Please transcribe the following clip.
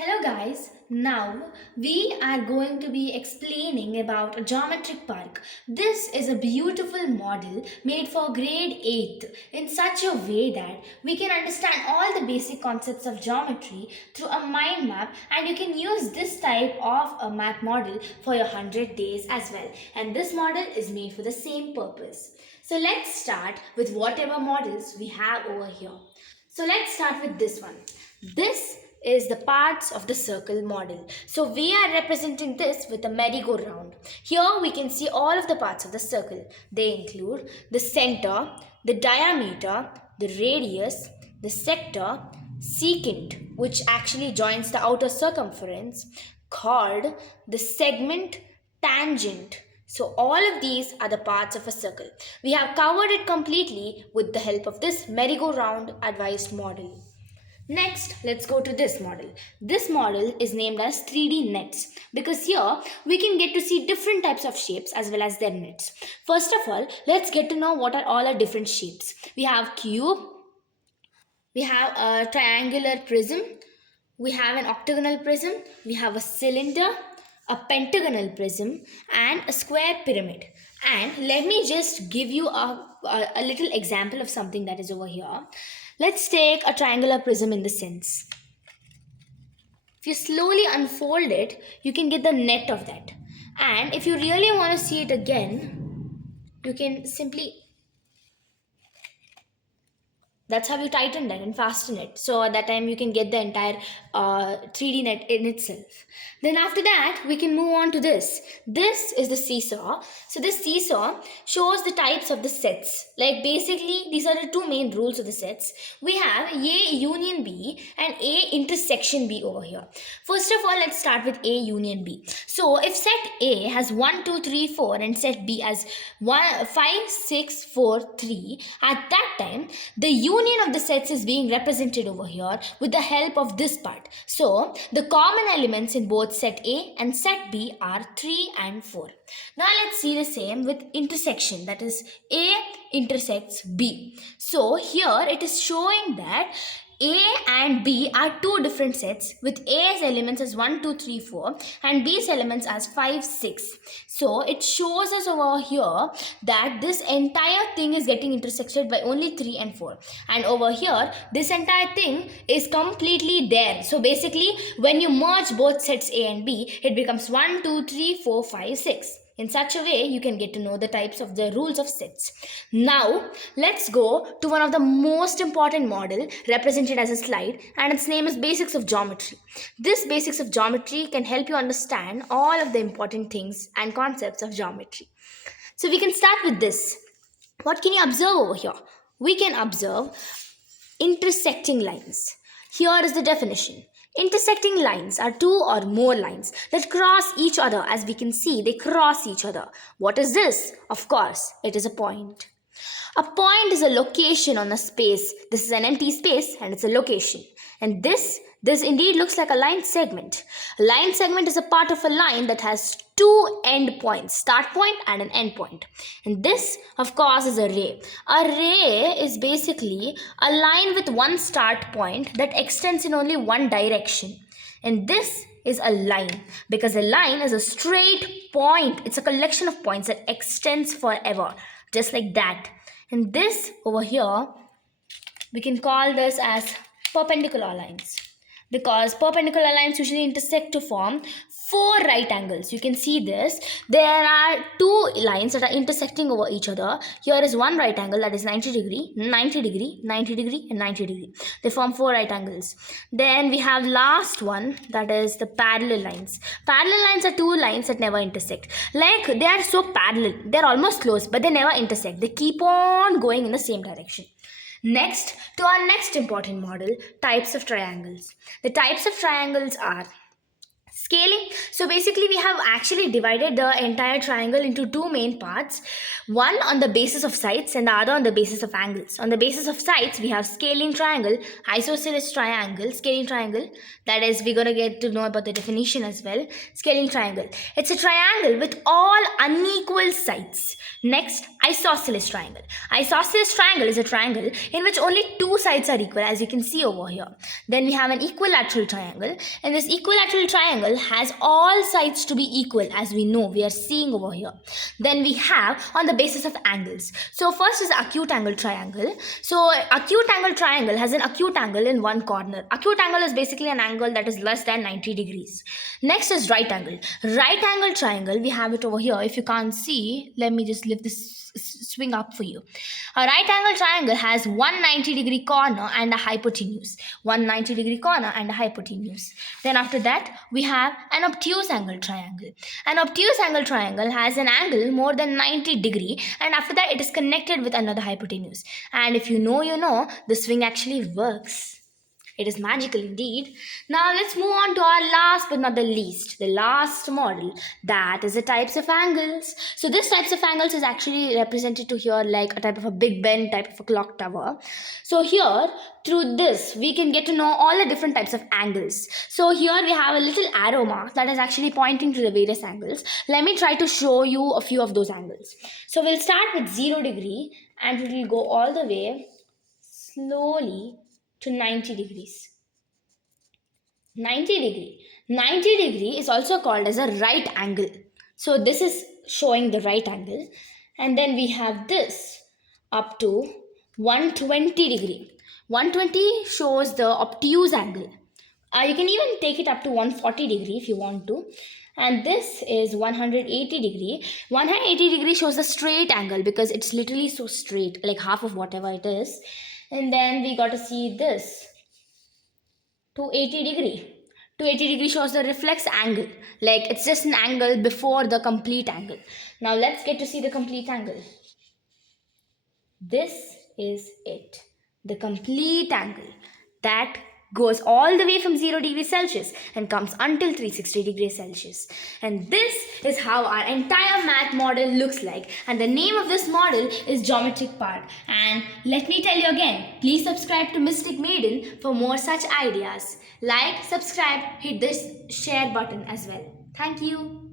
Hello guys, now we are going to be explaining about a geometric park. This is a beautiful model made for grade 8th in such a way that we can understand all the basic concepts of geometry through a mind map, and you can use this type of a math model for your 100 days as well. And this model is made for the same purpose. So let's start with whatever models we have over here. So let's start with this one. This is the parts of the circle model. So we are representing this with a merry-go-round. Here we can see all of the parts of the circle. They include the center, the diameter, the radius, the sector, secant, which actually joins the outer circumference, chord, the segment, tangent. So all of these are the parts of a circle. We have covered it completely with the help of this merry-go-round advised model. Next, let's go to this model. This model is named as 3D nets because here we can get to see different types of shapes as well as their nets. First of all, let's get to know what are all our different shapes. We have cube, we have a triangular prism, we have an octagonal prism, we have a cylinder, a pentagonal prism, and a square pyramid. And let me just give you a little example of something that is over here. Let's take a triangular prism in the sense. If you slowly unfold it, you can get the net of that. And if you really want to see it again, you can simply, that's how you tighten that and fasten it. So at that time you can get the entire 3D net in itself. Then after that, we can move on to this. This is the seesaw. So this seesaw shows the types of the sets. Like basically, these are the two main rules of the sets. We have A union B and A intersection B over here. First of all, let's start with A union B. So if set A has 1, 2, 3, 4 and set B has 5, 6, 4, 3, at that time, the union of the sets is being represented over here with the help of this part. So the common elements in both set A and set B are 3 and 4. Now let's see the same with intersection, that is A intersects B. So here it is showing that A and B are two different sets with A's elements as 1, 2, 3, 4 and B's elements as 5, 6. So it shows us over here that this entire thing is getting intersected by only 3 and 4. And over here, this entire thing is completely there. So basically, when you merge both sets A and B, it becomes 1, 2, 3, 4, 5, 6. In such a way, you can get to know the types of the rules of sets. Now, let's go to one of the most important model represented as a slide, and its name is Basics of Geometry. This Basics of Geometry can help you understand all of the important things and concepts of geometry. So we can start with this. What can you observe over here? We can observe intersecting lines. Here is the definition. Intersecting lines are two or more lines that cross each other. As we can see, they cross each other. What is this? Of course, it is a point. A point is a location on a space. This is an empty space and it's a location. And this indeed looks like a line segment. A line segment is a part of a line that has two end points, start point and an end point. And this, of course, is a ray. A ray is basically a line with one start point that extends in only one direction. And this is a line because a line is a straight point. It's a collection of points that extends forever, just like that. And this over here, we can call this as perpendicular lines because perpendicular lines usually intersect to form four right angles. You can see this. There are two lines that are intersecting over each other. Here is one right angle that is 90 degree, 90 degree, 90 degree and 90 degree. They form four right angles. Then we have last one, that is the parallel lines. Parallel lines are two lines that never intersect. Like they are so parallel, they're almost close but they never intersect. They keep on going in the same direction. Next, to our next important model, types of triangles. The types of triangles are Scaling. So basically we have actually divided the entire triangle into two main parts, one on the basis of sides and the other on the basis of angles. On the basis of sides we have scaling triangle, isosceles triangle, scaling triangle, that is we're going to get to know about the definition as well. Scaling triangle, it's a triangle with all unequal sides. Next, isosceles triangle. Isosceles triangle is a triangle in which only two sides are equal, as you can see over here. Then we have an equilateral triangle, and this equilateral triangle has all sides to be equal, as we know, we are seeing over here. Then we have on the basis of angles. So first is acute angle triangle. So acute angle triangle has an acute angle in one corner. Acute angle is basically an angle that is less than 90 degrees. Next is right angle. Right angle triangle, we have it over here. If you can't see, let me just lift this swing up for you. A right angle triangle has 190-degree corner and a hypotenuse. 190-degree corner and a hypotenuse. Then after that, we have an obtuse angle triangle. An obtuse angle triangle has an angle more than 90 degree, and after that it is connected with another hypotenuse. And if you know, you know, the swing actually works. It is magical indeed. Now let's move on to our last but not the least, the last model, that is the types of angles. So this types of angles is actually represented to here like a type of a Big Ben, type of a clock tower. So here, through this, we can get to know all the different types of angles. So here we have a little arrow mark that is actually pointing to the various angles. Let me try to show you a few of those angles. So we'll start with 0 degree and it will go all the way slowly to 90 degrees. 90 degree. 90 degree is also called as a right angle. So this is showing the right angle. And then we have this up to 120 degree. 120 shows the obtuse angle. You can even take it up to 140 degree if you want to. And this is 180 degree. 180 degree shows the straight angle because it's literally so straight, like half of whatever it is. And then we got to see this 280 degree. 280 degree shows the reflex angle, like it's just an angle before the complete angle. Now let's get to see the complete angle. This is it, the complete angle that goes all the way from 0 degrees Celsius and comes until 360 degrees Celsius. And this is how our entire math model looks like. And the name of this model is geometric part. And let me tell you again, please subscribe to Mystic Maiden for more such ideas. Like, subscribe, hit this share button as well. Thank you.